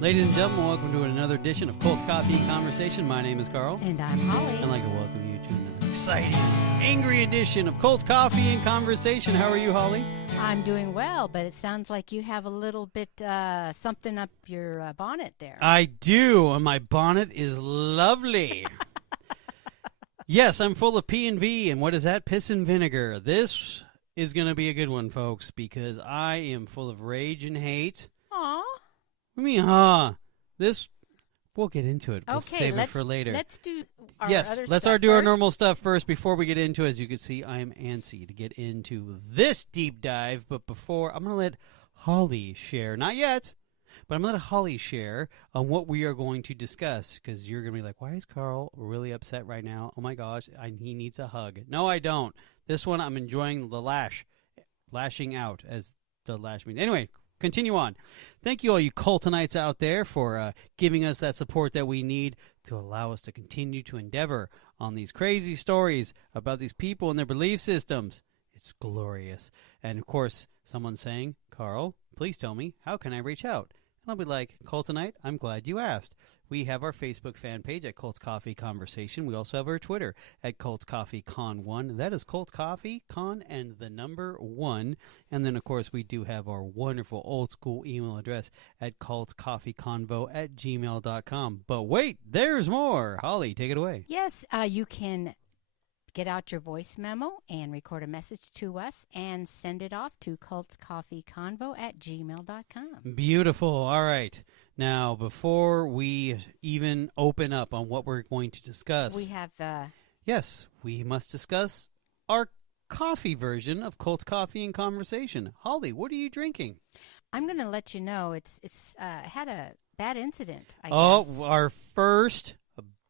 Ladies and gentlemen, welcome to another edition of Colts Coffee and Conversation. My name is Carl. And I'm Holly. I'd like to welcome you to another exciting, angry edition of Colts Coffee and Conversation. How are you, Holly? I'm doing well, but it sounds like you have a little bit something up your bonnet there. I do, and my bonnet is lovely. Yes, I'm full of P&V, and what is that? Piss and vinegar. This is going to be a good one, folks, because I am full of rage and hate. Aw. I mean, we'll get into it. We'll save it for later. Let's do our Yes, other let's stuff do our first. normal stuff first before we get into it. As you can see, I am antsy to get into this deep dive. But before, I'm going to let Holly share. Not yet, but I'm going to let Holly share on what we are going to discuss. Because you're going to be like, why is Carl really upset right now? Oh, my gosh, he needs a hug. No, I don't. This one, I'm enjoying the lashing out, as the lash means. Anyway, continue on. Thank you, all you Coltonites out there, for giving us that support that we need to allow us to continue to endeavor on these crazy stories about these people and their belief systems. It's glorious. And, of course, someone's saying, Carl, please tell me, how can I reach out? And I'll be like, Coltonite, I'm glad you asked. We have our Facebook fan page at Colts Coffee Conversation. We also have our Twitter at Colts Coffee Con 1. That is Colts Coffee Con and the number 1. And then, of course, we do have our wonderful old school email address at coltscoffeeconvo@gmail.com. But wait, there's more. Holly, take it away. Yes, you can get out your voice memo and record a message to us and send it off to coltscoffeeconvo@gmail.com. Beautiful. All right. Now, before we even open up on what we're going to discuss, We have yes, we must discuss our coffee version of Colts Coffee and Conversation. Holly, what are you drinking? I'm going to let you know it's had a bad incident, I Oh, guess. our first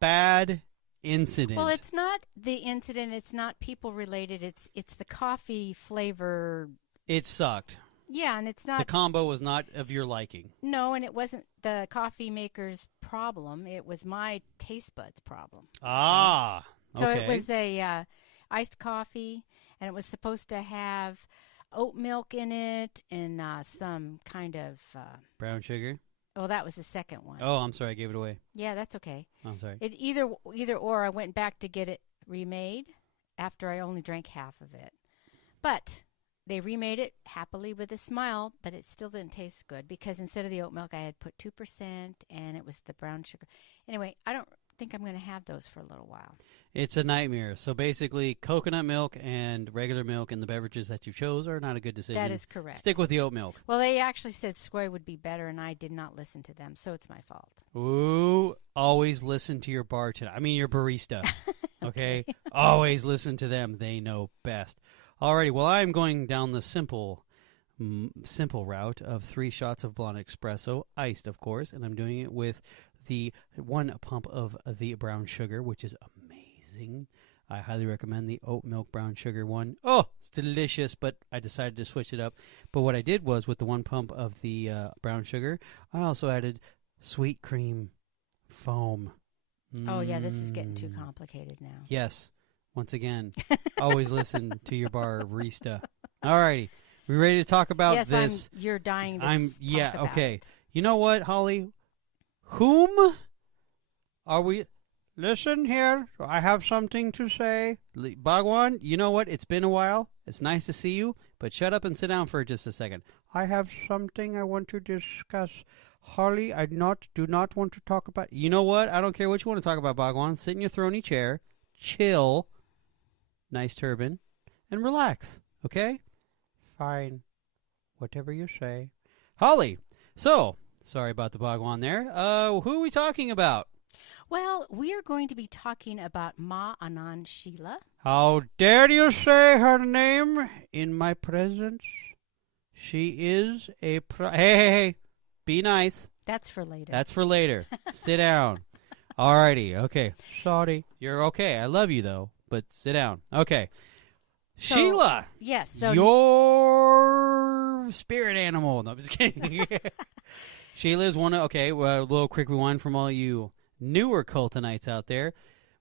bad incident. Well, it's not the incident. It's not people related. It's the coffee flavor. It sucked. Yeah, and it's The not. combo was not of your liking. No, and it wasn't the coffee maker's problem. It was my taste buds problem. Ah, okay. So it was a iced coffee, and it was supposed to have oat milk in it and some kind of. Brown sugar. That was the second one. Oh, I'm sorry, I gave it away. Yeah, that's okay. I'm sorry. It either or. I went back to get it remade after I only drank half of it, but they remade it happily with a smile. But it still didn't taste good because instead of the oat milk, I had put 2%, and it was the brown sugar. Anyway, I don't think I'm going to have those for a little while. It's a nightmare. So basically, coconut milk and regular milk and the beverages that you chose are not a good decision. That is correct. Stick with the oat milk. Well, they actually said soy would be better, and I did not listen to them, so it's my fault. Ooh, always listen to your bartender. I mean, your barista. Okay? Always listen to them. They know best. Alrighty, well, I'm going down the simple route of 3 shots of blonde espresso, iced, of course, and I'm doing it with the 1 pump of the brown sugar, which is amazing. I highly recommend the oat milk brown sugar one. Oh, it's delicious, but I decided to switch it up. But what I did was, with the 1 pump of the brown sugar, I also added sweet cream foam. Oh, yeah, this is getting too complicated now. Yes. Once again, always listen to your barista. All righty. We ready to talk about yes, this? You're dying to Yeah, talk about okay. it. You know what, Holly? Whom are we? Listen here. I have something to say. Bhagwan, you know what? It's been a while. It's nice to see you, but shut up and sit down for just a second. I have something I want to discuss. Holly, I do not want to talk about. You know what? I don't care what you want to talk about, Bhagwan. Sit in your throny chair, chill, nice turban, and relax. Okay? Fine. Whatever you say. Holly, so, sorry about the Bhagwan there. Who are we talking about? Well, we are going to be talking about Ma Anand Sheela. How dare you say her name in my presence? She is a hey, be nice. That's for later. That's for later. Sit down. Alrighty, okay. Sorry. You're okay. I love you, though, but sit down. Okay. So, Sheila. Yes. So Your spirit animal. No, I'm just kidding. Sheila is one of, okay, well, a little quick rewind from all you newer Coltonites out there.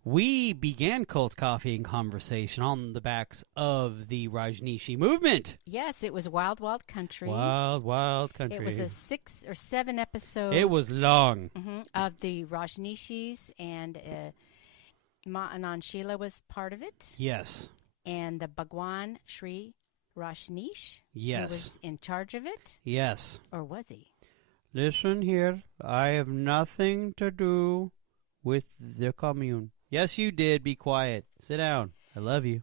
We began Cult Coffee and Conversation on the backs of the Rajneesh movement. Yes, it was Wild Wild Country. Wild, wild country. It was a 6 or 7 episode. It was long. Of the Rajneeshis, and Ma Anand Sheela was part of it. Yes. And the Bhagwan, Shri, Rajneesh. Yes. Who was in charge of it. Yes. Or was he? Listen here. I have nothing to do with the commune. Yes, you did. Be quiet. Sit down. I love you.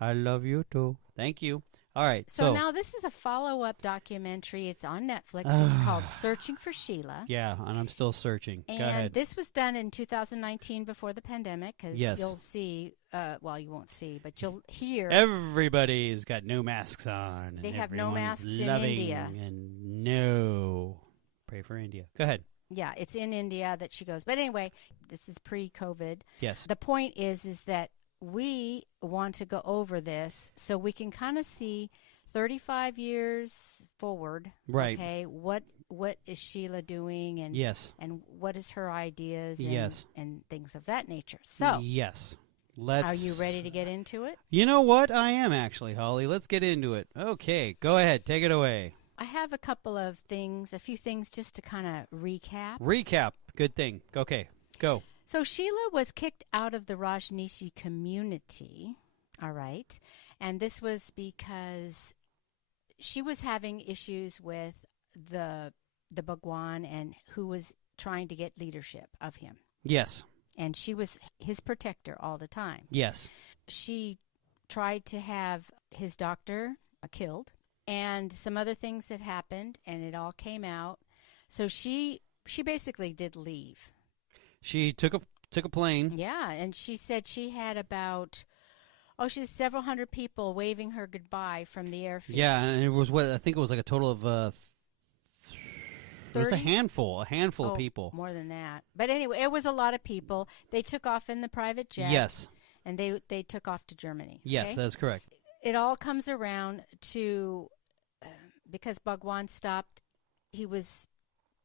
I love you too. Thank you. All right. So now this is a follow-up documentary. It's on Netflix. It's called Searching for Sheila. Yeah, and I'm still searching. And go ahead. this was done in 2019 before the pandemic, because yes. you'll see, well, you won't see, but you'll hear. Everybody's got no masks on. They and have no masks in loving India. And no. Pray for India. Go ahead. Yeah, it's in India that she goes. But anyway, this is pre-COVID. Yes. The point is that we want to go over this so we can kind of see 35 years forward. Right. Okay. What is Sheila doing, and yes, and what is her ideas, and, yes, and things of that nature. So yes, are you ready to get into it? You know what? I am actually, Holly. Let's get into it. Okay, go ahead. Take it away. I have a few things just to kind of recap. Recap. Good thing. Okay, go. So Sheila was kicked out of the Rajneesh community, all right, and this was because she was having issues with the Bhagwan, and who was trying to get leadership of him. Yes. And she was his protector all the time. Yes. She tried to have his doctor killed, and some other things had happened, and it all came out. So she basically did leave. She took a plane. Yeah, and she said she had about she had several hundred people waving her goodbye from the airfield. Yeah, and it was I think it was like a total of it was a handful of people. More than that. But anyway, it was a lot of people. They took off in the private jet. Yes. And they took off to Germany. Yes, okay? that's correct. It all comes around to because Bhagwan stopped. He was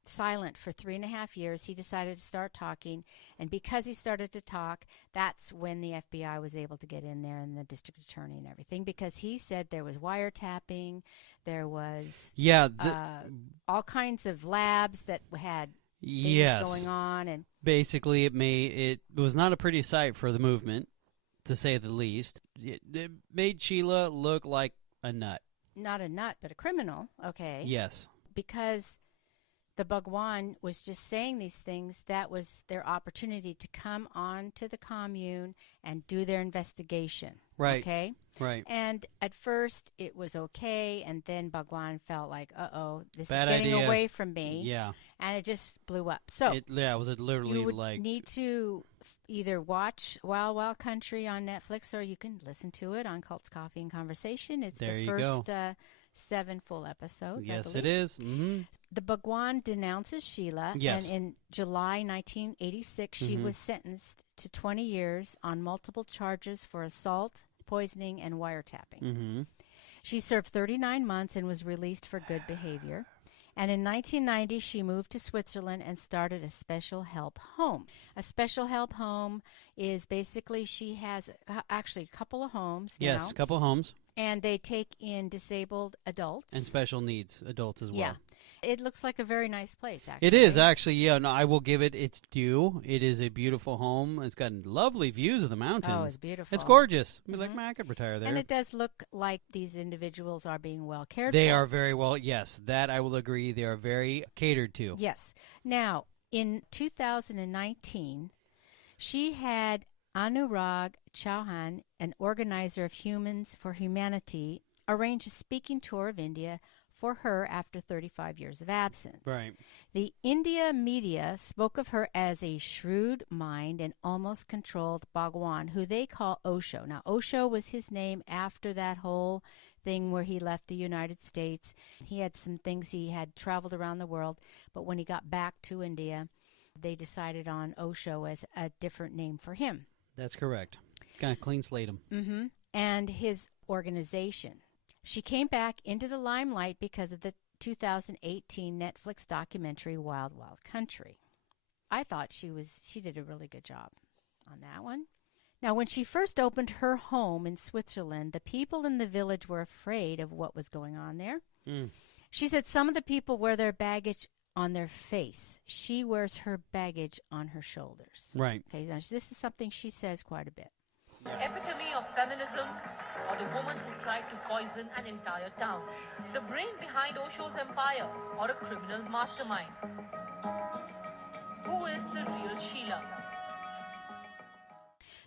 silent for 3.5 years. He decided to start talking, and because he started to talk, that's when the FBI was able to get in there, and the district attorney and everything, because he said there was wiretapping, there was all kinds of labs that had things going on, and basically it was not a pretty sight for the movement, to say the least. It made Sheila look like a nut. Not a nut, but a criminal. Okay. Yes. Because the Bhagwan was just saying these things, that was their opportunity to come on to the commune and do their investigation. Right. Okay? Right. And at first it was okay, and then Bhagwan felt like, this Bad is getting idea. away from me. Yeah. And it just blew up. So it was literally you would like need to either watch Wild Wild Country on Netflix, or you can listen to it on Cults, Coffee, and Conversation. It's there the you first go. 7 full episodes. Yes, it is. Mm-hmm. The Bhagwan denounces Sheila, yes. and in July 1986, she was sentenced to 20 years on multiple charges for assault, poisoning, and wiretapping. Mm-hmm. She served 39 months and was released for good behavior. And in 1990, she moved to Switzerland and started a special help home. A special help home is basically, she has actually a couple of homes now. Yes, a couple of homes. And they take in disabled adults. And special needs adults as well. Yeah. It looks like a very nice place, actually. It is, actually. Yeah, no, I will give it its due. It is a beautiful home. It's got lovely views of the mountains. Oh, it's beautiful. It's gorgeous. I mean, like, man, I could retire there. And it does look like these individuals are being well cared for. They are very well, yes, that I will agree. They are very catered to. Yes. Now, in 2019, she had Anurag Chauhan, an organizer of Humans for Humanity, arrange a speaking tour of India for her after 35 years of absence. Right. The India media spoke of her as a shrewd mind and almost controlled Bhagwan, who they call Osho. Now, Osho was his name after that whole thing where he left the United States. He had some things, he had traveled around the world, but when he got back to India, they decided on Osho as a different name for him. That's correct. Kind of clean slate him. Mm-hmm. And his organization. She came back into the limelight because of the 2018 Netflix documentary Wild Wild Country. I thought she did a really good job. on that one. Now, when she first opened her home in Switzerland, the people in the village were afraid of what was going on there. She said some of the people wear their baggage on their face. She wears her baggage on her shoulders. Right. Okay, now this is something she says quite a bit. The epitome of feminism, or the woman who tried to poison an entire town. The brain behind Osho's empire, or a criminal mastermind. Who is the real Sheila?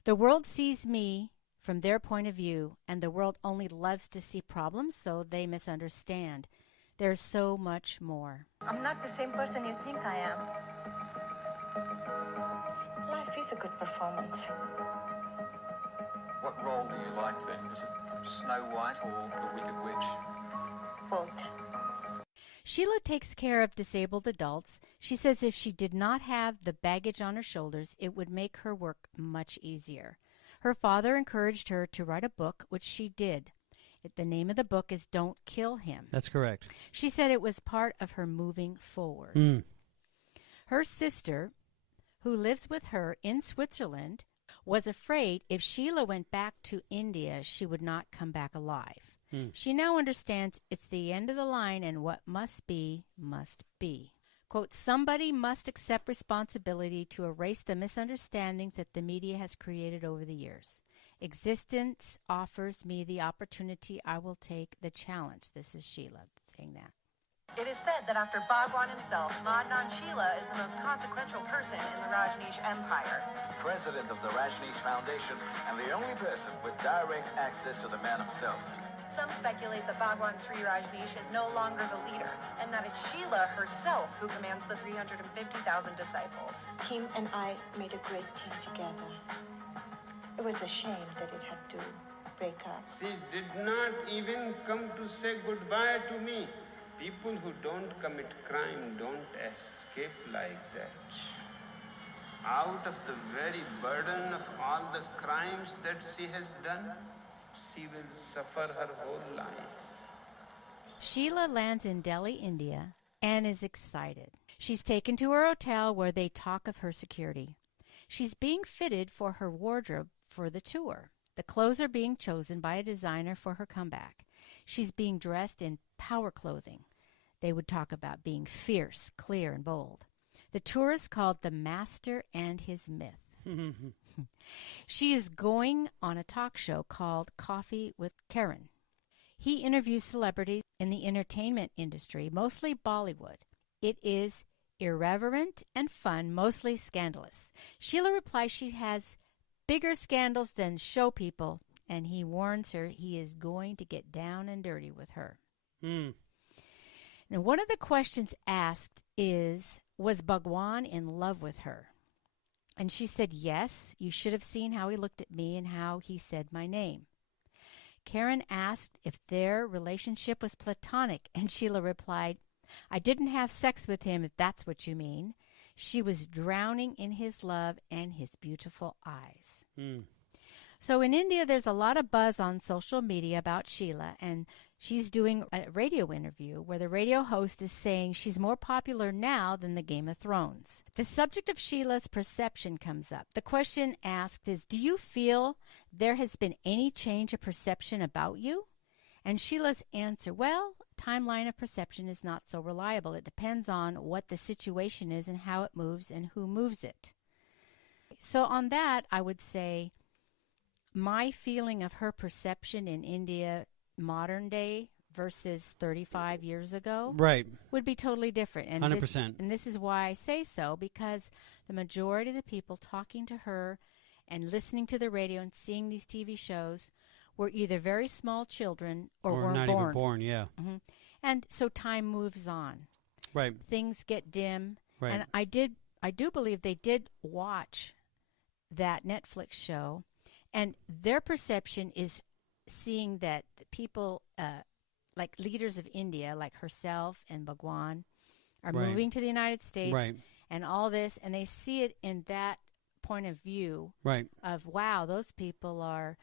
The world sees me from their point of view, and the world only loves to see problems, so they misunderstand. There's so much more. I'm not the same person you think I am. Life is a good performance. What role do you like then? Is it Snow White or the Wicked Witch? Both. Sheila takes care of disabled adults. She says if she did not have the baggage on her shoulders, it would make her work much easier. Her father encouraged her to write a book, which she did. The name of the book is Don't Kill Him. That's correct. She said it was part of her moving forward. Her sister, who lives with her in Switzerland, was afraid if Sheila went back to India, she would not come back alive. She now understands it's the end of the line and what must be, must be. Quote, somebody must accept responsibility to erase the misunderstandings that the media has created over the years. Existence offers me the opportunity. I will take the challenge. This is Sheila saying that. It is said that after Bhagwan himself, Ma Anand Sheela is the most consequential person in the Rajneesh empire. President of the Rajneesh Foundation and the only person with direct access to the man himself. Some speculate that Bhagwan Sri Rajneesh is no longer the leader, and that it's Sheela herself who commands the 350,000 disciples. Him and I made a great team together. It was a shame that it had to break up. She did not even come to say goodbye to me. People who don't commit crime don't escape like that. Out of the very burden of all the crimes that she has done, she will suffer her whole life. Sheila lands in Delhi, India, and is excited. She's taken to her hotel where they talk of her security. She's being fitted for her wardrobe for the tour. The clothes are being chosen by a designer for her comeback. She's being dressed in power clothing. They would talk about being fierce, clear, and bold. The tour is called The Master and His Myth. She is going on a talk show called Coffee with Karen. He interviews celebrities in the entertainment industry, mostly Bollywood. It is irreverent and fun, mostly scandalous. Sheila replies she has bigger scandals than show people, and he warns her he is going to get down and dirty with her. Now, one of the questions asked is, was Bhagwan in love with her? And she said, yes, you should have seen how he looked at me and how he said my name. Karen asked if their relationship was platonic, and Sheila replied, I didn't have sex with him, if that's what you mean. She was drowning in his love and his beautiful eyes. So in India, there's a lot of buzz on social media about Sheila, and she's doing a radio interview where the radio host is saying she's more popular now than the Game of Thrones. The subject of Sheila's perception comes up. The question asked is, do you feel there has been any change of perception about you? And Sheila's answer, well, timeline of perception is not so reliable. It depends on what the situation is and how it moves and who moves it. So on that, I would say my feeling of her perception in India modern day versus 35 years ago would be totally different. And 100%. This is why I say so, because the majority of the people talking to her and listening to the radio and seeing these TV shows were either very small children or weren't not born. even born, yeah. And so time moves on. Right. Things get dim. Right. And I do believe they did watch that Netflix show, and their perception is seeing that people, like leaders of India, like herself and Bhagwan, are moving to the United States and all this, and they see it in that point of view of, wow, those people are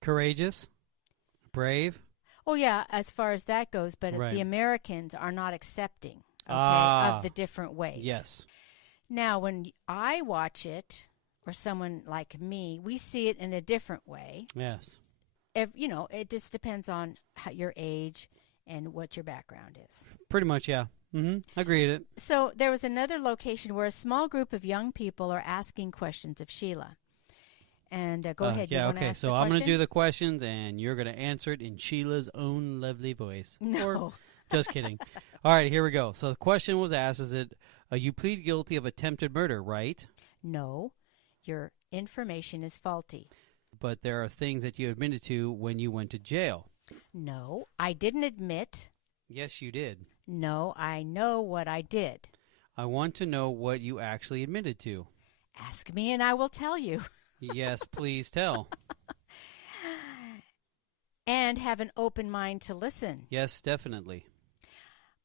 courageous, brave. Oh, yeah, as far as that goes, but the Americans are not accepting of the different ways. Yes. Now, when I watch it, or someone like me, we see it in a different way. Yes. It just depends on your age and what your background is. Pretty much, yeah. Agreed it. So there was another location where a small group of young people are asking questions of Sheila. And go ahead. Yeah, you want to okay. ask So the I'm going to question? do the questions, and you're going to answer it in Sheila's own lovely voice. No. Or, just kidding. All right, here we go. So the question was asked, is it, you plead guilty of attempted murder, right? No. Your information is faulty. But there are things that you admitted to when you went to jail. No, I didn't admit. Yes, you did. No, I know what I did. I want to know what you actually admitted to. Ask me and I will tell you. Yes, please tell. And have an open mind to listen. Yes, definitely.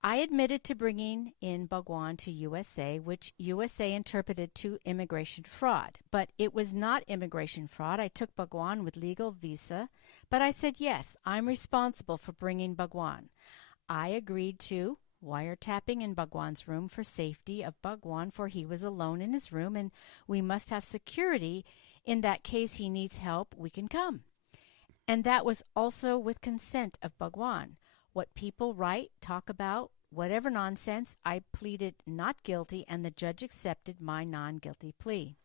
I admitted to bringing in Bhagwan to USA, which USA interpreted to immigration fraud. But it was not immigration fraud. I took Bhagwan with legal visa, but I said, yes, I'm responsible for bringing Bhagwan. I agreed to wiretapping in Bhagwan's room for safety of Bhagwan, for he was alone in his room, and we must have security. In that case he needs help, we can come. And that was also with consent of Bhagwan. What people write, talk about, whatever nonsense, I pleaded not guilty, and the judge accepted my non-guilty plea.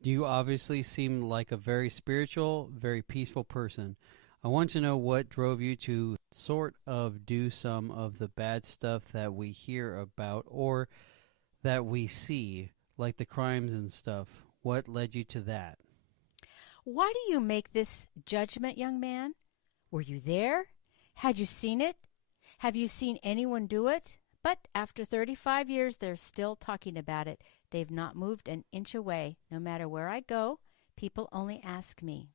You obviously seem like a very spiritual, very peaceful person. I want to know what drove you to sort of do some of the bad stuff that we hear about or that we see, like the crimes and stuff. What led you to that? Why do you make this judgment, young man? Were you there? Had you seen it? Have you seen anyone do it? But after 35 years, they're still talking about it. They've not moved an inch away. No matter where I go, people only ask me.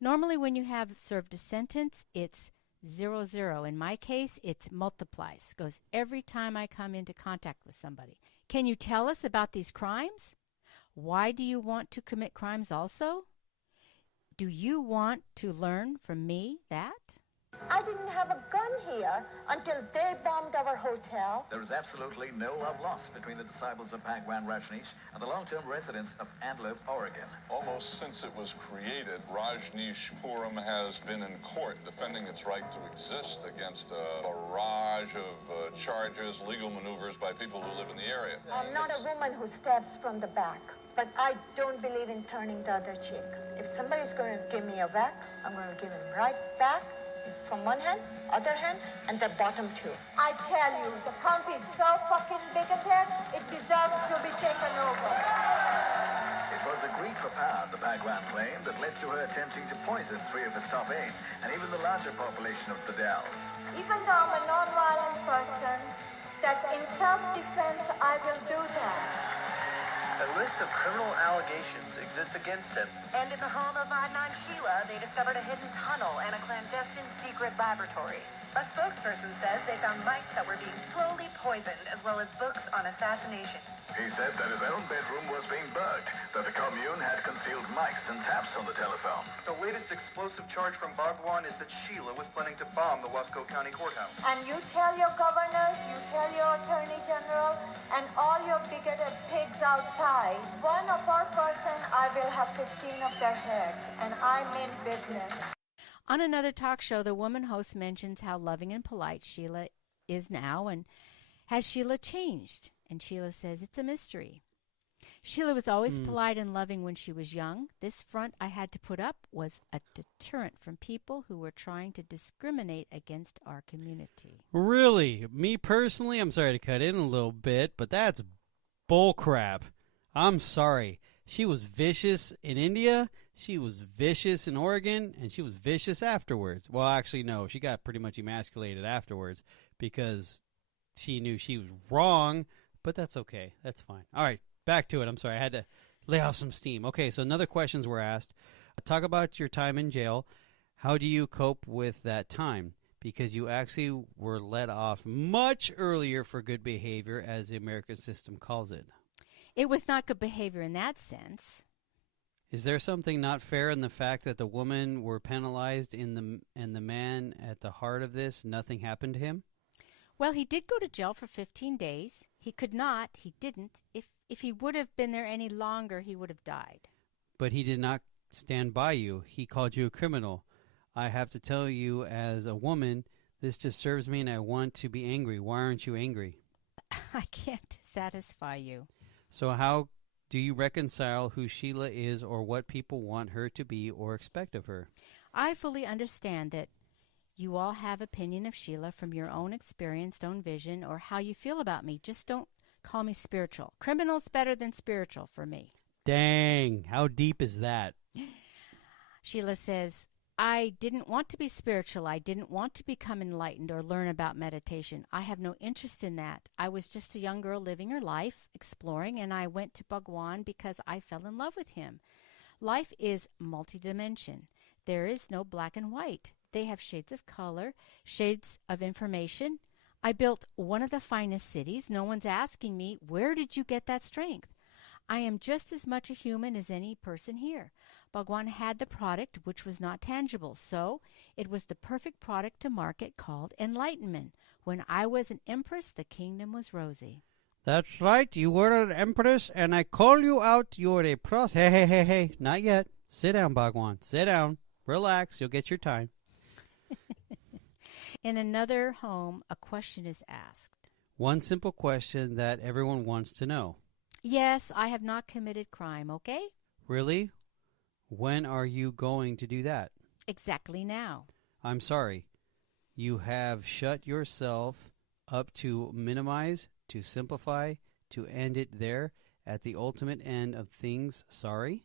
Normally, when you have served a sentence, it's 0-0. In my case, it multiplies. Goes every time I come into contact with somebody. Can you tell us about these crimes? Why do you want to commit crimes also? Do you want to learn from me that? I didn't have a gun here until they bombed our hotel. There is absolutely no love lost between the disciples of Bhagwan Rajneesh and the long-term residents of Antelope, Oregon. Almost since it was created, Rajneesh Puram has been in court defending its right to exist against a barrage of charges, legal maneuvers by people who live in the area. I'm not a woman who stabs from the back, but I don't believe in turning the other cheek. If somebody's going to give me a whack, I'm going to give him right back. From one hand, other hand, and the bottom too. I tell you, the county is so fucking bigoted, it deserves to be taken over. It was a greed for power, the Bhagwan claimed, that led to her attempting to poison 3 of his top aides and even the larger population of the Dells. Even though I'm a non-violent person, that in self-defense I will do that. A list of criminal allegations exists against him. And in the home of Ma Anand Sheela, they discovered a hidden tunnel and a clandestine secret laboratory. A spokesperson says they found mice that were being slowly poisoned, as well as books on assassination. He said that his own bedroom was being bugged, that the commune had concealed mics and taps on the telephone. The latest explosive charge from Bhagwan is that Sheila was planning to bomb the Wasco County Courthouse. And you tell your governors, you tell your attorney general, and all your bigoted pigs outside, one of our person, I will have 15 of their heads, and I mean business. On another talk show, the woman host mentions how loving and polite Sheila is now, and has Sheila changed? And Sheila says, it's a mystery. Sheila was always polite and loving when she was young. This front I had to put up was a deterrent from people who were trying to discriminate against our community. Really? Me personally, I'm sorry to cut in a little bit, but that's bull crap. I'm sorry. She was vicious in India, she was vicious in Oregon, and she was vicious afterwards. Well, actually, no. She got pretty much emasculated afterwards because she knew she was wrong, but that's okay. That's fine. All right, back to it. I'm sorry. I had to lay off some steam. Okay, so another questions were asked. Talk about your time in jail. How do you cope with that time? Because you actually were let off much earlier for good behavior, as the American system calls it. It was not good behavior in that sense. Is there something not fair in the fact that the women were penalized and the man at the heart of this, nothing happened to him? Well, he did go to jail for 15 days. He didn't. If he would have been there any longer, he would have died. But he did not stand by you. He called you a criminal. I have to tell you, as a woman, this disturbs me and I want to be angry. Why aren't you angry? I can't satisfy you. So how do you reconcile who Sheila is or what people want her to be or expect of her? I fully understand that you all have opinion of Sheila from your own experienced own vision or how you feel about me. Just don't call me spiritual. Criminal's better than spiritual for me. Dang, how deep is that? Sheila says, I didn't want to be spiritual. I didn't want to become enlightened or learn about meditation. I have no interest in that. I was just a young girl living her life, exploring, and I went to Bhagwan because I fell in love with him. Life is multidimension. There is no black and white. They have shades of color, shades of information. I built one of the finest cities. No one's asking me, where did you get that strength? I am just as much a human as any person here. Bhagwan had the product which was not tangible, so it was the perfect product to market called enlightenment. When I was an empress, the kingdom was rosy. That's right, you were an empress, and I call you out. You're a pros. Hey, not yet. Sit down, Bhagwan. Sit down. Relax. You'll get your time. In another home, a question is asked. One simple question that everyone wants to know. Yes, I have not committed crime, okay? Really? When are you going to do that? Exactly now. I'm sorry. You have shut yourself up to minimize, to simplify, to end it there at the ultimate end of things. Sorry?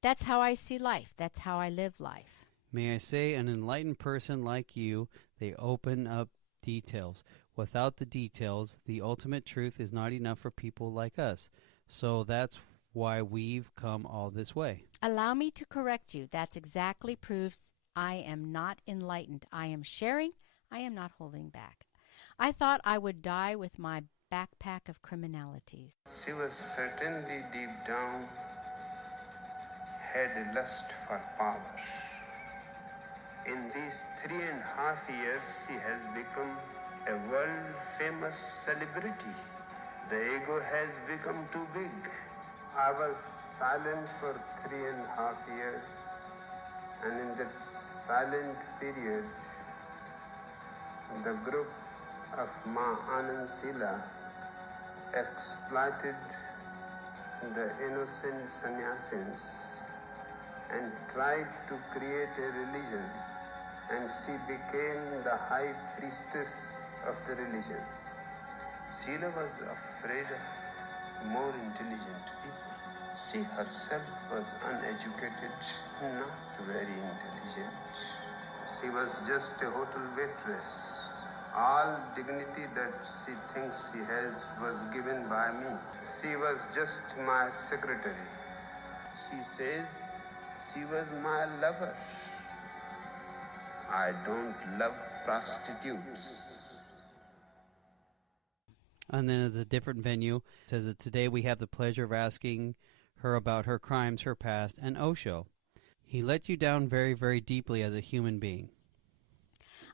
That's how I see life. That's how I live life. May I say, an enlightened person like you, they open up details. Without the details, the ultimate truth is not enough for people like us. So that's why we've come all this way. Allow me to correct you. That's exactly proves I am not enlightened. I am sharing. I am not holding back. I thought I would die with my backpack of criminalities. She was certainly deep down had a lust for power. In these 3.5 years, she has become a world-famous celebrity. The ego has become too big. I was silent for 3.5 years, and in that silent period, the group of Ma Anand Sheela exploited the innocent sannyasins and tried to create a religion, and she became the high priestess of the religion. Sheila was afraid of more intelligent people. She herself was uneducated, not very intelligent. She was just a hotel waitress. All dignity that she thinks she has was given by me. She was just my secretary. She says she was my lover. I don't love prostitutes. And then it's a different venue. It says that today we have the pleasure of asking her about her crimes, her past, and Osho. He let you down very, very deeply as a human being.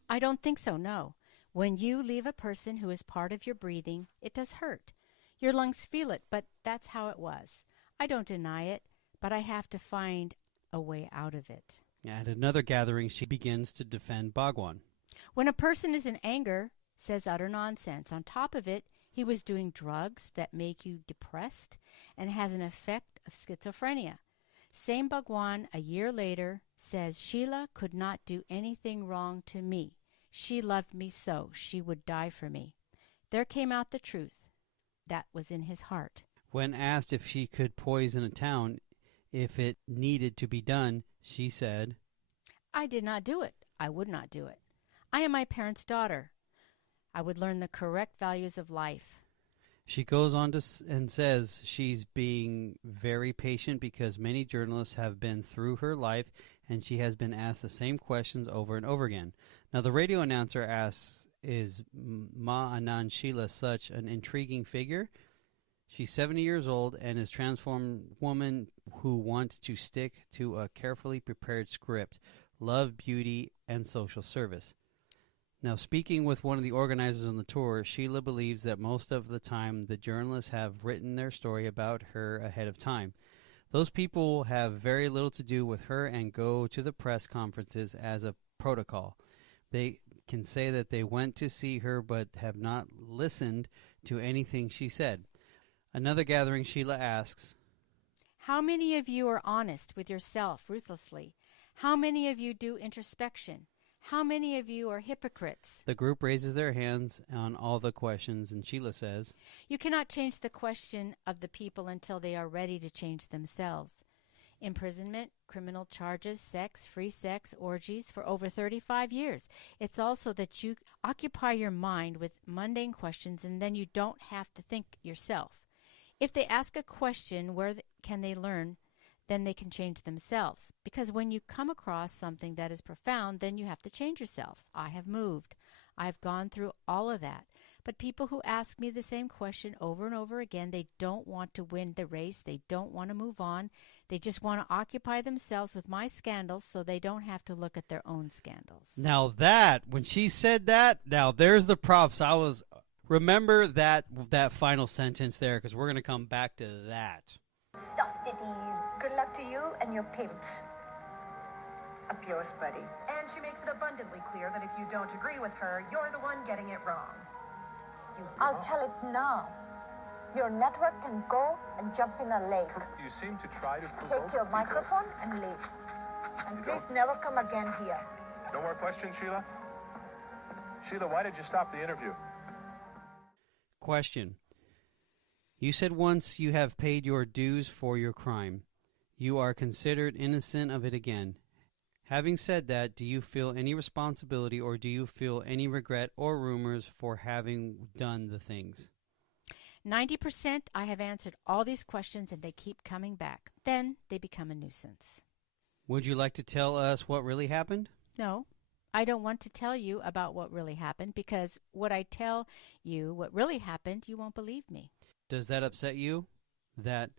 I don't think so, no. When you leave a person who is part of your breathing, it does hurt. Your lungs feel it, but that's how it was. I don't deny it, but I have to find a way out of it. At another gathering, she begins to defend Bhagwan. When a person is in anger, says utter nonsense. On top of it, he was doing drugs that make you depressed and has an effect of schizophrenia. Same Bhagwan, a year later, says Sheila could not do anything wrong to me. She loved me so, she would die for me. There came out the truth. That was in his heart. When asked if she could poison a town if it needed to be done, she said, I did not do it. I would not do it. I am my parents' daughter. I would learn the correct values of life. She goes on to and says she's being very patient because many journalists have been through her life and she has been asked the same questions over and over again. Now the radio announcer asks, is Ma Anand Sheela such an intriguing figure? She's 70 years old and is a transformed woman who wants to stick to a carefully prepared script, love, beauty, and social service. Now, speaking with one of the organizers on the tour, Sheila believes that most of the time the journalists have written their story about her ahead of time. Those people have very little to do with her and go to the press conferences as a protocol. They can say that they went to see her but have not listened to anything she said. Another gathering, Sheila asks, how many of you are honest with yourself ruthlessly? How many of you do introspection? How many of you are hypocrites? The group raises their hands on all the questions, and Sheila says, you cannot change the question of the people until they are ready to change themselves. Imprisonment, criminal charges, sex, free sex, orgies for over 35 years. It's also that you occupy your mind with mundane questions and then you don't have to think yourself. If they ask a question, where can they learn? Then they can change themselves. Because when you come across something that is profound, then you have to change yourselves. I have moved. I've gone through all of that. But people who ask me the same question over and over again, they don't want to win the race. They don't want to move on. They just want to occupy themselves with my scandals so they don't have to look at their own scandals. Now that, when she said that, now there's the props. Remember that final sentence there, because we're going to come back to that. Tough titties. Good luck to you and your pimps. Up yours, buddy. And she makes it abundantly clear that if you don't agree with her, you're the one getting it wrong. I'll tell it now. Your network can go and jump in a lake. You seem to try to provoke Take your people. microphone and leave. And please never come again here. No more questions, Sheila? Sheila, why did you stop the interview? Question. You said once you have paid your dues for your crime, you are considered innocent of it again. Having said that, do you feel any responsibility or do you feel any regret or rumors for having done the things? 90% I have answered all these questions and they keep coming back. Then they become a nuisance. Would you like to tell us what really happened? No, I don't want to tell you about what really happened because what I tell you what really happened, you won't believe me. Does that upset you? That,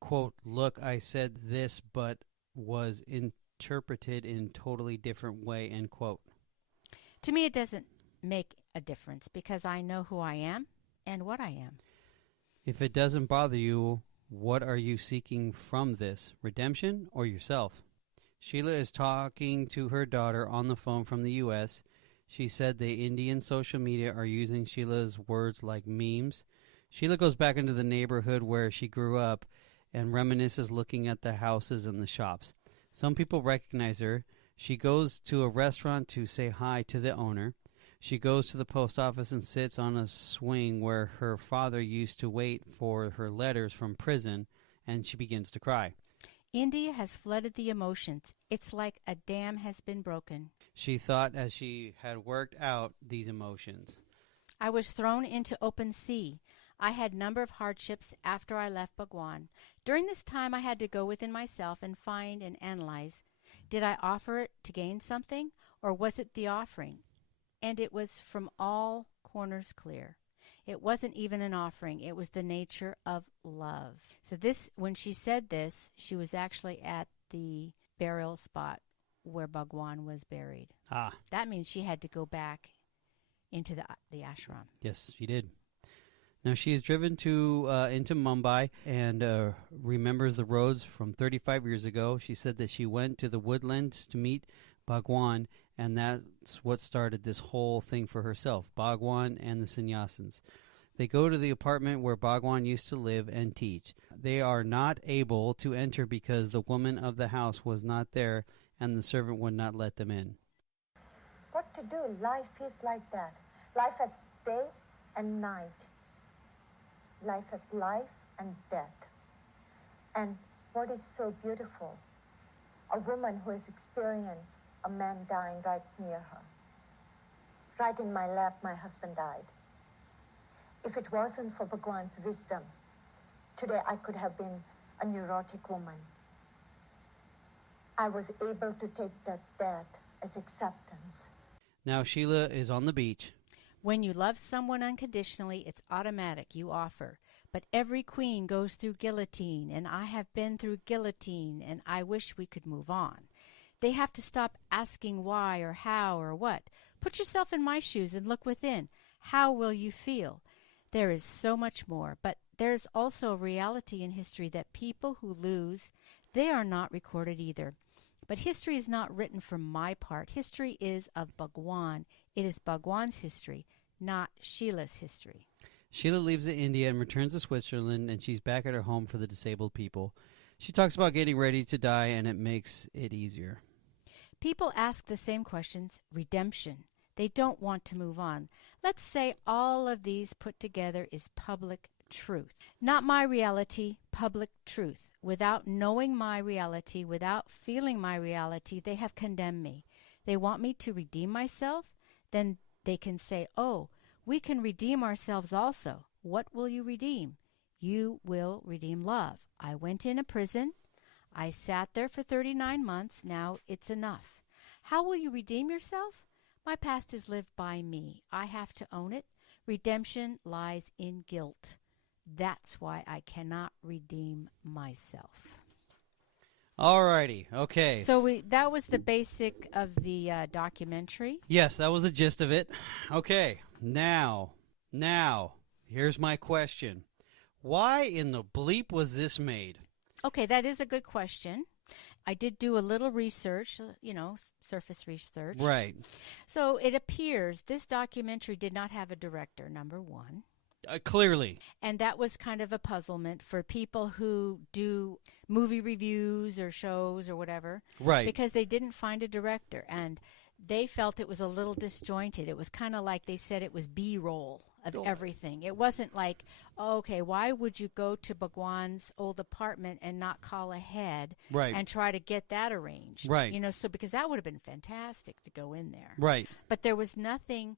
quote, look, I said this but was interpreted in totally different way, end quote. To me, it doesn't make a difference because I know who I am and what I am. If it doesn't bother you, what are you seeking from this? Redemption or yourself? Sheila is talking to her daughter on the phone from the U.S. She said the Indian social media are using Sheila's words like memes. Sheila goes back into the neighborhood where she grew up and reminisces looking at the houses and the shops. Some people recognize her. She goes to a restaurant to say hi to the owner. She goes to the post office and sits on a swing where her father used to wait for her letters from prison, and she begins to cry. India has flooded the emotions. It's like a dam has been broken. She thought as she had worked out these emotions. I was thrown into open sea. I had a number of hardships after I left Bhagwan. During this time, I had to go within myself and find and analyze. Did I offer it to gain something, or was it the offering? And it was from all corners clear. It wasn't even an offering. It was the nature of love. So when she said this, she was actually at the burial spot where Bhagwan was buried. Ah. That means she had to go back into the ashram. Yes, she did. Now, she is driven into Mumbai and remembers the roads from 35 years ago. She said that she went to the woodlands to meet Bhagwan, and that's what started this whole thing for herself, Bhagwan and the sannyasins. They go to the apartment where Bhagwan used to live and teach. They are not able to enter because the woman of the house was not there and the servant would not let them in. What to do? Life is like that. Life has day and night. Life has life and death. And what is so beautiful? A woman who has experienced a man dying right near her. Right in my lap, my husband died. If it wasn't for Bhagwan's wisdom, today I could have been a neurotic woman. I was able to take that death as acceptance. Now Sheila is on the beach. When you love someone unconditionally, it's automatic. You offer. But every queen goes through guillotine, and I have been through guillotine, and I wish we could move on. They have to stop asking why or how or what. Put yourself in my shoes and look within. How will you feel? There is so much more, but there's also a reality in history that people who lose, they are not recorded either. But history is not written for my part. History is of Bhagwan. It is Bhagwan's history, not Sheila's history. Sheila leaves India and returns to Switzerland, and she's back at her home for the disabled people. She talks about getting ready to die, and it makes it easier. People ask the same questions. Redemption. They don't want to move on. Let's say all of these put together is public truth. Not my reality, public truth. Without knowing my reality, without feeling my reality, they have condemned me. They want me to redeem myself. Then they can say, oh, we can redeem ourselves also. What will you redeem? You will redeem love. I went in a prison. I sat there for 39 months. Now it's enough. How will you redeem yourself? My past is lived by me. I have to own it. Redemption lies in guilt. That's why I cannot redeem myself. All righty. Okay. So that was the basic of the documentary. Yes, that was the gist of it. Okay. Now, here's my question. Why in the bleep was this made? Okay, that is a good question. I did do a little research, surface research. Right. So it appears this documentary did not have a director, number one. Clearly. And that was kind of a puzzlement for people who do movie reviews or shows or whatever. Right. Because they didn't find a director. And they felt it was a little disjointed. It was kind of like they said it was B-roll of everything. It wasn't like, okay, why would you go to Bhagwan's old apartment and not call ahead and try to get that arranged? Right. So because that would have been fantastic to go in there. Right. But there was nothing,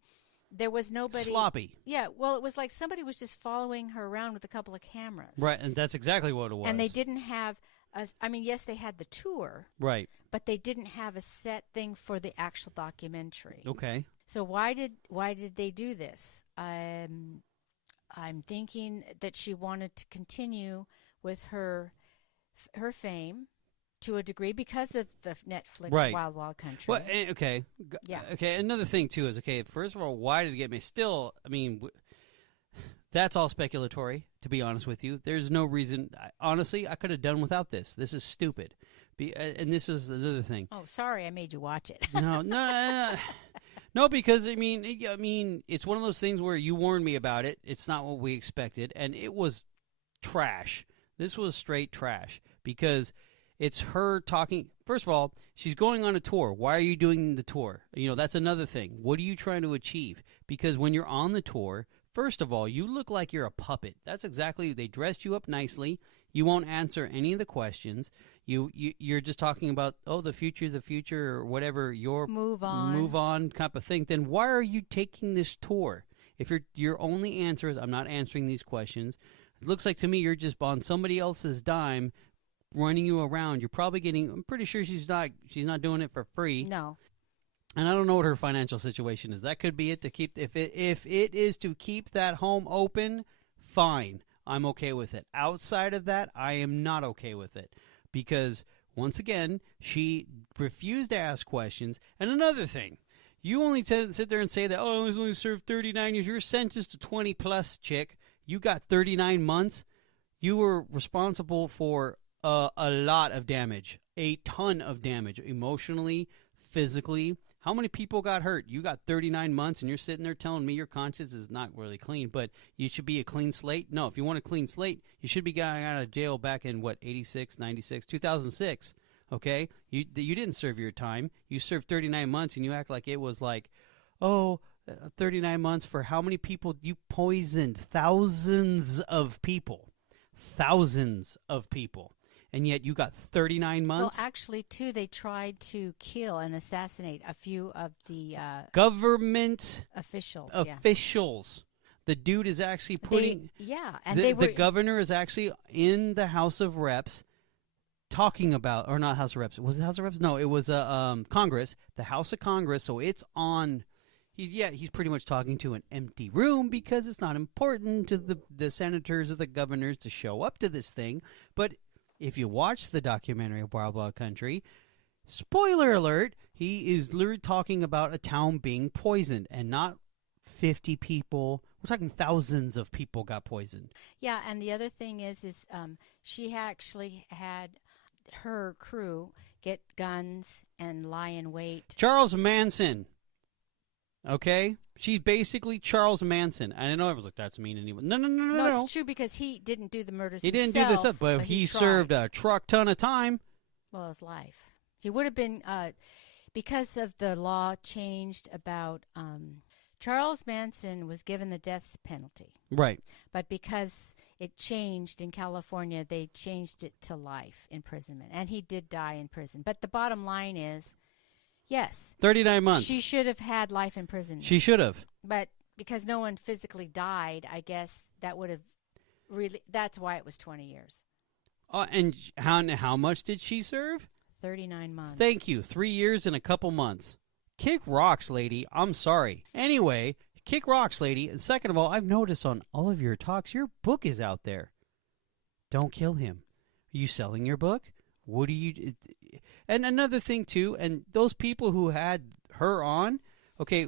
there was nobody. Sloppy. Yeah, well, it was like somebody was just following her around with a couple of cameras. Right, and that's exactly what it was. And they didn't have, yes, they had the tour. Right. But they didn't have a set thing for the actual documentary. Okay. So why did they do this? I'm thinking that she wanted to continue with her fame to a degree because of the Netflix Wild Wild Country. Well, okay. Yeah. Okay. Another thing too is first of all, why did it get me? Still, that's all speculatory. To be honest with you, there's no reason. Honestly, I could have done without this. This is stupid. And this is another thing. Oh, sorry, I made you watch it. No, because it's one of those things where you warned me about it. It's not what we expected, and it was trash. This was straight trash because it's her talking. First of all, she's going on a tour. Why are you doing the tour? That's another thing. What are you trying to achieve? Because when you're on the tour, first of all, you look like you're a puppet. That's exactly. They dressed you up nicely. You won't answer any of the questions. You're just talking about, the future, or whatever, your move on type of thing. Then why are you taking this tour? If your only answer is, I'm not answering these questions, it looks like to me you're just on somebody else's dime running you around. You're probably getting, I'm pretty sure she's not doing it for free. No. And I don't know what her financial situation is. That could be it to keep, if it is to keep that home open, fine. I'm okay with it. Outside of that, I am not okay with it. Because, once again, she refused to ask questions. And another thing, you only sit there and say that, I was only served 39 years. You're sentenced to 20-plus, chick. You got 39 months. You were responsible for a lot of damage, a ton of damage, emotionally, physically. How many people got hurt? You got 39 months, and you're sitting there telling me your conscience is not really clean, but you should be a clean slate? No, if you want a clean slate, you should be getting out of jail back in, 86, 96, 2006, okay? You didn't serve your time. You served 39 months, and you act like it was 39 months for how many people? You poisoned thousands of people. Thousands of people. And yet you got 39 months? Well, actually, too, they tried to kill and assassinate a few of the government officials. The dude is actually putting... The governor is actually in the House of Reps talking about... Or not House of Reps. Was it House of Reps? No, it was Congress. The House of Congress, so it's on... He's pretty much talking to an empty room because it's not important to the senators or the governors to show up to this thing. But... if you watch the documentary of Wild Wild Country, Spoiler alert, he is literally talking about a town being poisoned and not 50 people. We're talking thousands of people got poisoned. Yeah, and the other thing is she actually had her crew get guns and lie in wait. Charles Manson. Okay? She's basically Charles Manson. And I know everyone's like, that's mean anyone. No. No, it's true because he didn't do the murders He didn't himself, do this stuff, but he served a truck ton of time. Well, his life. He would have been, because of the law changed about, Charles Manson was given the death penalty. Right. But because it changed in California, they changed it to life imprisonment. And he did die in prison. But the bottom line is, yes. 39 months. She should have had life imprisonment. She should have. But because no one physically died, I guess that would have really, that's why it was 20 years. And how much did she serve? 39 months. Thank you. 3 years and a couple months. Kick rocks, lady. I'm sorry. Anyway, kick rocks, lady. And second of all, I've noticed on all of your talks, your book is out there. Don't kill him. Are you selling your book? What do you... And another thing, too, and those people who had her on, okay,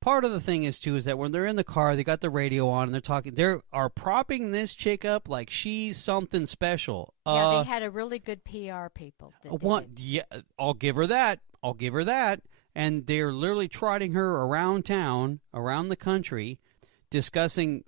part of the thing is, too, is that when they're in the car, they got the radio on, and they're talking, they are propping this chick up like she's something special. Yeah, they had a really good PR people. Yeah, I'll give her that. And they're literally trotting her around town, around the country, discussing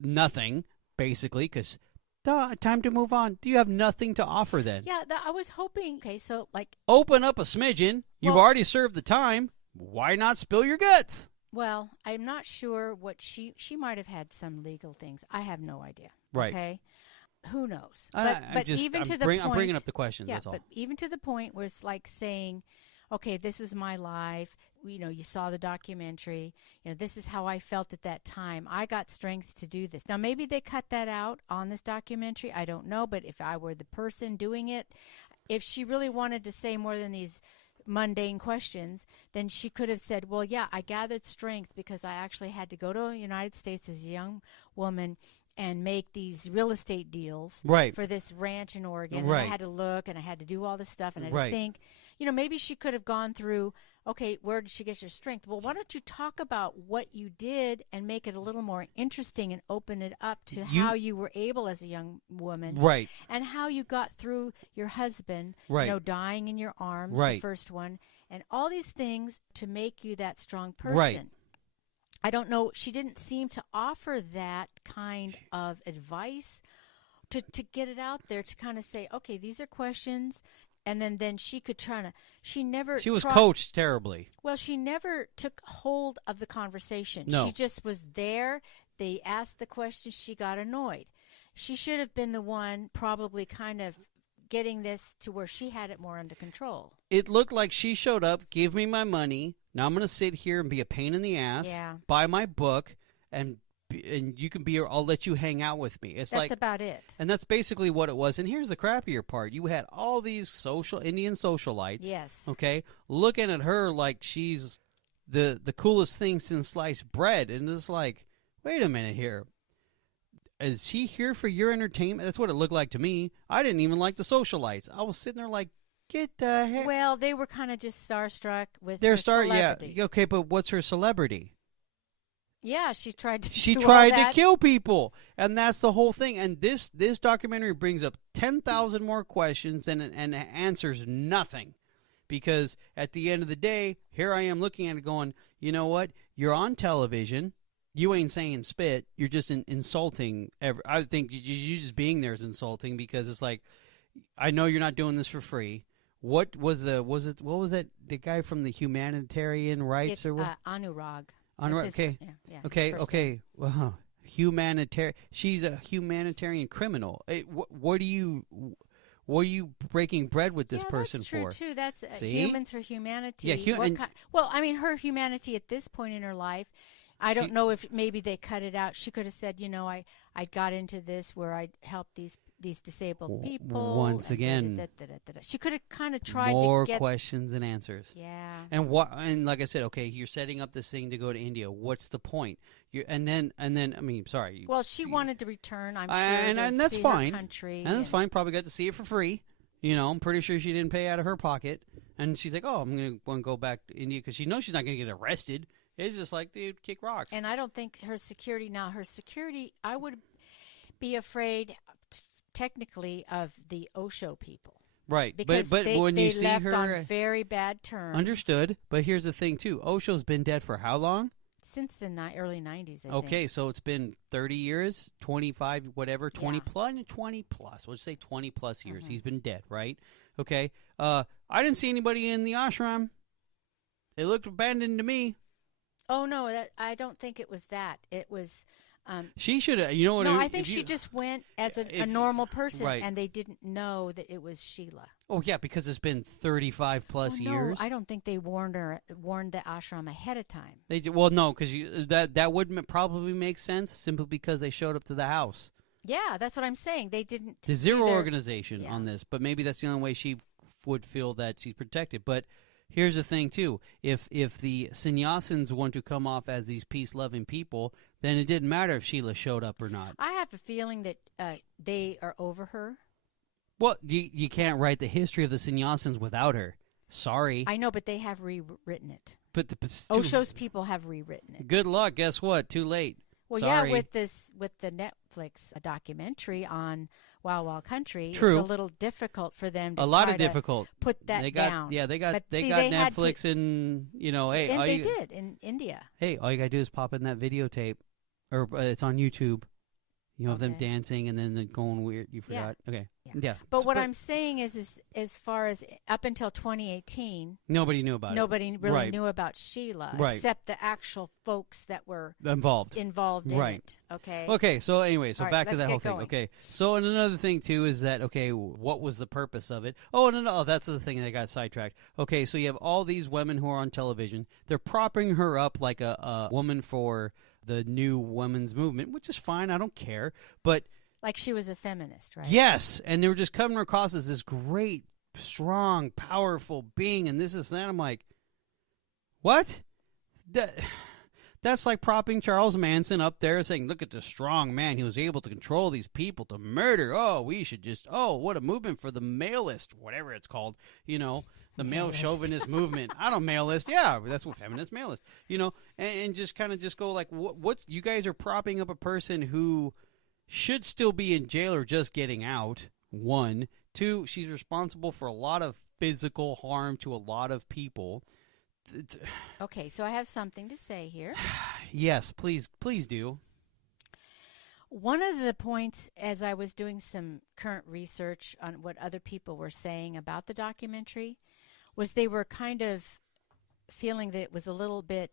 nothing, basically, because... time to move on. Do you have nothing to offer then? Yeah, I was hoping. Okay, so like... Open up a smidgen. You've already served the time. Why not spill your guts? Well, I'm not sure what she might have had some legal things. I have no idea. Right. Okay. Who knows? I'm bringing up the questions. Yeah, that's all. but even to the point where it's like saying, okay, this was my life. You saw the documentary. This is how I felt at that time. I got strength to do this. Now, maybe they cut that out on this documentary. I don't know. But if I were the person doing it, if she really wanted to say more than these mundane questions, then she could have said, well, yeah, I gathered strength because I actually had to go to the United States as a young woman and make these real estate deals for this ranch in Oregon. And I had to look and I had to do all this stuff and I had to think. Maybe she could have gone through, okay, where did she get your strength? Well, why don't you talk about what you did and make it a little more interesting and open it up to how you were able as a young woman. Right. And how you got through your husband, dying in your arms, the first one, and all these things to make you that strong person. Right. I don't know. She didn't seem to offer that kind of advice to get it out there, to kind of say, okay, these are questions. And then she could try to. She was coached terribly. Well, she never took hold of the conversation. No. She just was there. They asked the questions. She got annoyed. She should have been the one probably kind of getting this to where she had it more under control. It looked like she showed up, gave me my money. Now I'm going to sit here and be a pain in the ass, buy my book, and you can be, I'll let you hang out with me. That's about it. And that's basically what it was. And here's the crappier part. You had all these Indian socialites. Yes. Okay. Looking at her like she's the coolest thing since sliced bread. And it's like, wait a minute here. Is she here for your entertainment? That's what it looked like to me. I didn't even like the socialites. I was sitting there like, get the heck. Well, they were kind of just starstruck with her celebrity. Yeah. Okay, but what's her celebrity? Yeah, she tried to She tried to kill people, and that's the whole thing. And this documentary brings up 10,000 more questions and answers nothing, because at the end of the day, here I am looking at it going, you know what? You're on television. You ain't saying spit. You're just insulting. I think you just being there is insulting, because it's like, I know you're not doing this for free. What was that? The guy from the humanitarian rights it's, or what? Anurag. Okay. Okay. Well, humanitarian. She's a humanitarian criminal. What are you breaking bread with this person for? That's true too. That's humans for humanity. Yeah. Well, I mean, her humanity at this point in her life. I don't know if maybe they cut it out. She could have said, I got into this where I helped these disabled people. Once again, she could have kind of tried more to get questions and answers. Yeah. And like I said, okay, you're setting up this thing to go to India. What's the point? And then I mean, sorry. Well, she wanted to return. I'm sure, and that's fine. Her country, and that's fine. Probably got to see it for free. You know, I'm pretty sure she didn't pay out of her pocket. And she's like, oh, I'm going to go back to India because she knows she's not going to get arrested. It's just like, dude, kick rocks. And I don't think her security, I would be afraid technically of the Osho people. Right. Because but when they you see left her, on very bad terms. Understood. But here's the thing, too. Osho's been dead for how long? Since the early 90s, I think. Okay, so it's been 30 years, 25, whatever, 20 Yeah. plus, 20 plus. Let's say 20 plus years. He's been dead, right? Okay. I didn't see anybody in the ashram. It looked abandoned to me. Oh, no, I don't think it was that. It was... she should have, you know what? No, I think she just went as a normal person, right. and they didn't know that it was Sheila. Oh, yeah, because it's been 35 plus years. No, I don't think they warned the ashram ahead of time. Well, no, because that would probably make sense simply because they showed up to the house. Yeah, that's what I'm saying. They didn't. There's zero organization on this, but maybe that's the only way she would feel that she's protected. But here's the thing, too. If the sannyasins want to come off as these peace-loving people, then it didn't matter if Sheila showed up or not. I have a feeling that they are over her. Well, you can't write the history of the sannyasins without her. Sorry. I know, but they have rewritten it. But Osho's people have rewritten it. Good luck. Guess what? Too late. Well, Sorry. yeah, with the Netflix documentary on Wild Wild Country, True. It's a little difficult for them to difficult. Put that down. Yeah, they got they Netflix and hey, and they did in India. Hey, all you gotta do is pop in that videotape, or it's on YouTube. You know, of them dancing and then going weird. You forgot. Yeah. Okay. Yeah. But what I'm saying is as far as up until 2018, nobody knew about it. Nobody really knew about Sheila, except the actual folks that were involved in it. Okay. Okay. So anyway, back to that whole thing. Going. Okay. So and another thing too is that what was the purpose of it? Oh no, that's the thing that got sidetracked. Okay, so you have all these women who are on television. They're propping her up like a woman for the new women's movement, which is fine. I don't care. But like she was a feminist, right? Yes, and they were just coming across as this great, strong, powerful being, and this is that. I'm like, what? That's like propping Charles Manson up there saying, look at the strong man. He was able to control these people to murder. Oh, we should just, what a movement for the maleist, whatever it's called, the male chauvinist movement. I don't maleist. Yeah, that's what feminist maleist, and just kind of just go like, what you guys are propping up a person who should still be in jail or just getting out. 1, 2, she's responsible for a lot of physical harm to a lot of people. Okay, so I have something to say here. Yes, please do. One of the points, as I was doing some current research on what other people were saying about the documentary, was they were kind of feeling that it was a little bit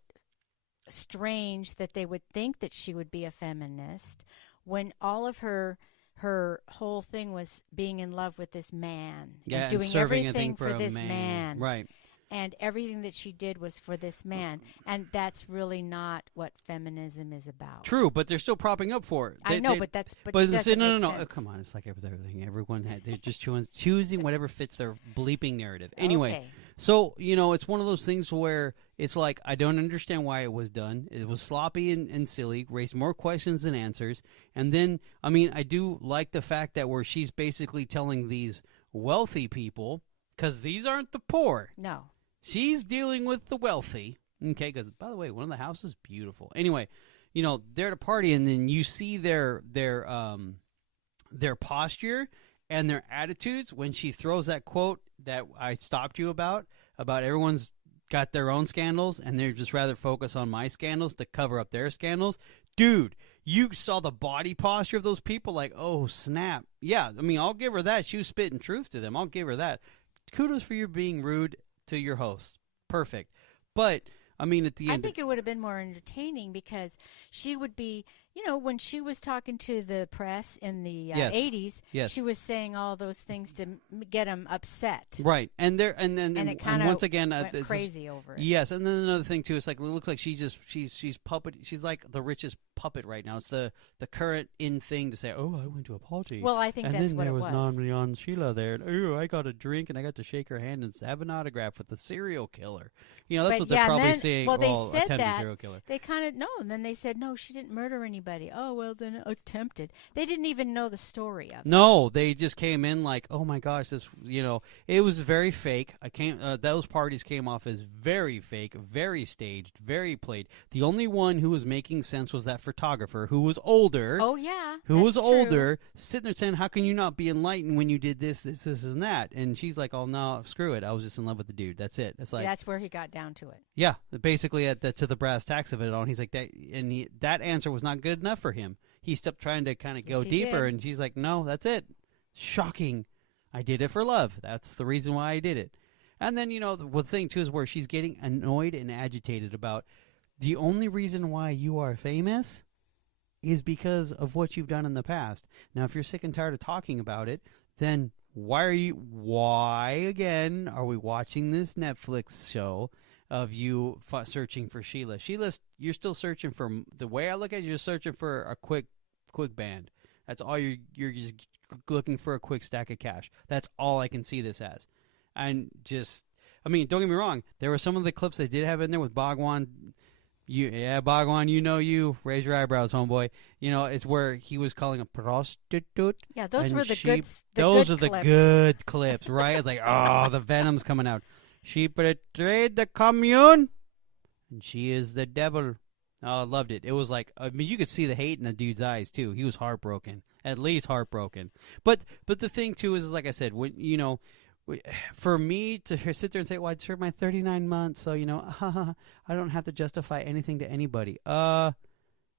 strange that they would think that she would be a feminist when all of her whole thing was being in love with this man and doing everything for this man. Right. And everything that she did was for this man. And that's really not what feminism is about. True, but they're still propping up for it. I know, but no. Oh, come on, it's like everything. Everyone they're just choosing whatever fits their bleeping narrative. Anyway, so, it's one of those things where it's like, I don't understand why it was done. It was sloppy and silly, raised more questions than answers. And then, I do like the fact that where she's basically telling these wealthy people, because these aren't the poor. No. She's dealing with the wealthy, okay, because, by the way, one of the houses is beautiful. Anyway, they're at a party, and then you see their posture and their attitudes when she throws that quote that I stopped you about everyone's got their own scandals, and they're just rather focused on my scandals to cover up their scandals. Dude, you saw the body posture of those people like, oh, snap. Yeah, I'll give her that. She was spitting truth to them. I'll give her that. Kudos for you being rude to your host. Perfect. But at the end, I think it would have been more entertaining because she would be, when she was talking to the press in the 80s, she was saying all those things to get them upset. Right. And it kind of once again went crazy over it. Yes, and then another thing too, it's like it looks like she's puppet. She's like the richest puppet right now. It's the current in thing to say, "Oh, I went to a party." Well, I think that's what it was. And then there was Ma Anand Sheela there, and oh, I got a drink and I got to shake her hand and have an autograph with the serial killer. That's what they're probably saying. Well, they said attempted that serial killer. they kind of and then they said no, she didn't murder anybody. anybody. Oh, well, then attempted. They didn't even know the story of it. No, they just came in like, oh my gosh, this, it was very fake. Those parties came off as very fake, very staged, very played. The only one who was making sense was that photographer who was older. Oh, yeah. Who was true. older, sitting there saying, how can you not be enlightened when you did this, and that? And she's like, oh, no, screw it. I was just in love with the dude. That's it. It's like, that's where he got down to it. Yeah, basically to the brass tacks of it all. And he's like, that answer was not good enough for him. He stopped trying to kind of go deeper, and she's like, no, that's it. Shocking. I did it for love. That's the reason why I did it. And then, the thing, too, is where she's getting annoyed and agitated about the only reason why you are famous is because of what you've done in the past. Now, if you're sick and tired of talking about it, then why again are we watching this Netflix show of you searching for Sheila? Sheila, you're still searching for, the way I look at it, you're searching for a quick band. That's all you're just looking for, a quick stack of cash. That's all I can see this as. And just, don't get me wrong, there were some of the clips they did have in there with Bhagwan. Bhagwan, you raise your eyebrows, homeboy. It's where he was calling a prostitute. Yeah, those were the good. Those are clips. the good clips, right? It's like, oh, the venom's coming out. She betrayed the commune, and she is the devil. Oh, I loved it. It was like, you could see the hate in the dude's eyes too. He was heartbroken, at least heartbroken. But the thing too is, like I said, when for me to sit there and say, well, I served my 39 months, so, I don't have to justify anything to anybody. Yeah,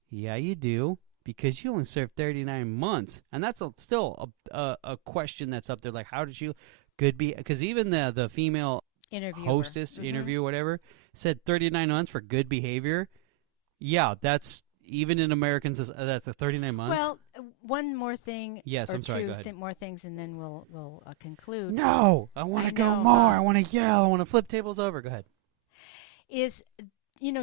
you do, because you only served 39 months. And that's still a question that's up there. Like, how did you because even the female hostess, interview, whatever, said 39 months for good behavior. Yeah, that's, even in Americans, that's a 39 months. Well, one more thing. Yes, I'm sorry, go ahead. More things, and then we'll conclude. No, I want to go more. I want to yell. I want to flip tables over. Go ahead.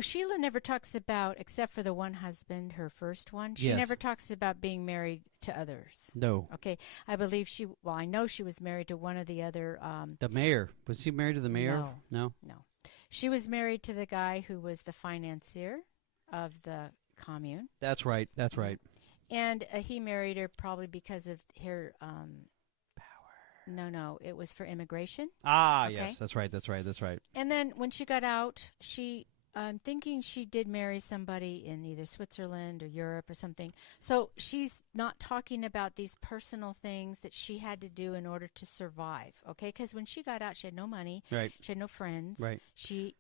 Sheila never talks about, except for the one husband, her first one, she never talks about being married to others. No. Okay. I believe I know she was married to one of the other. The mayor. Was she married to the mayor? No. She was married to the guy who was the financier of the commune. That's right. And he married her probably because of her power. No, it was for immigration. Okay? Yes, that's right. And then when she got out, I'm thinking she did marry somebody in either Switzerland or Europe or something. So she's not talking about these personal things that she had to do in order to survive, okay? Because when she got out, she had no money. Right. She had no friends. Right.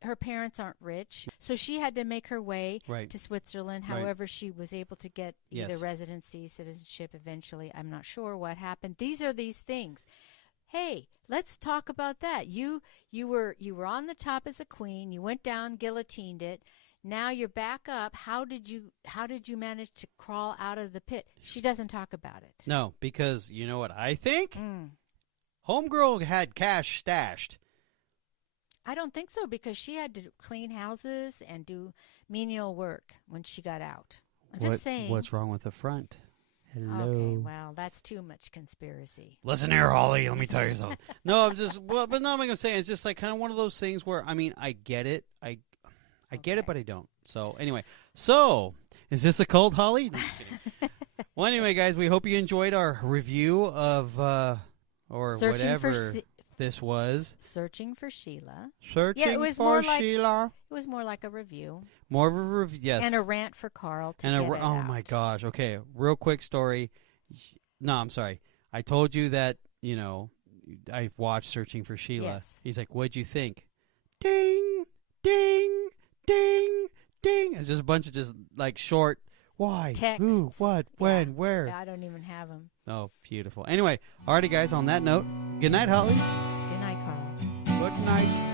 Her parents aren't rich. So she had to make her way to Switzerland. However, she was able to get either residency, citizenship eventually. I'm not sure what happened. These are these things. Hey, let's talk about that. You were on the top as a queen. You went down, guillotined it. Now you're back up. How did you manage to crawl out of the pit? She doesn't talk about it. No, because you know what I think? Homegirl had cash stashed. I don't think so, because she had to clean houses and do menial work when she got out. I'm just saying. What's wrong with the front? Hello. Okay, well, that's too much conspiracy. Listen here, Holly. Let me tell you something. No, I'm just. But no, I'm saying it's just like kind of one of those things where I get it. I get it, but I don't. So anyway, is this a cult, Holly? No, just kidding. Well, anyway, guys, we hope you enjoyed our review of whatever this was. Searching for Sheila. Sheila. It was more like a review. More of a review, yes. And a rant for Carl to oh my gosh. Okay, real quick story. No, I'm sorry. I told you that, I watched Searching for Sheila. Yes. He's like, what'd you think? Ding, ding, ding, ding. It's just a bunch of just like short, why, texts. Who, what, when, where. Yeah, I don't even have them. Oh, beautiful. Anyway, alrighty, guys, on that note, good night, Holly. Good night, Carl. Good night.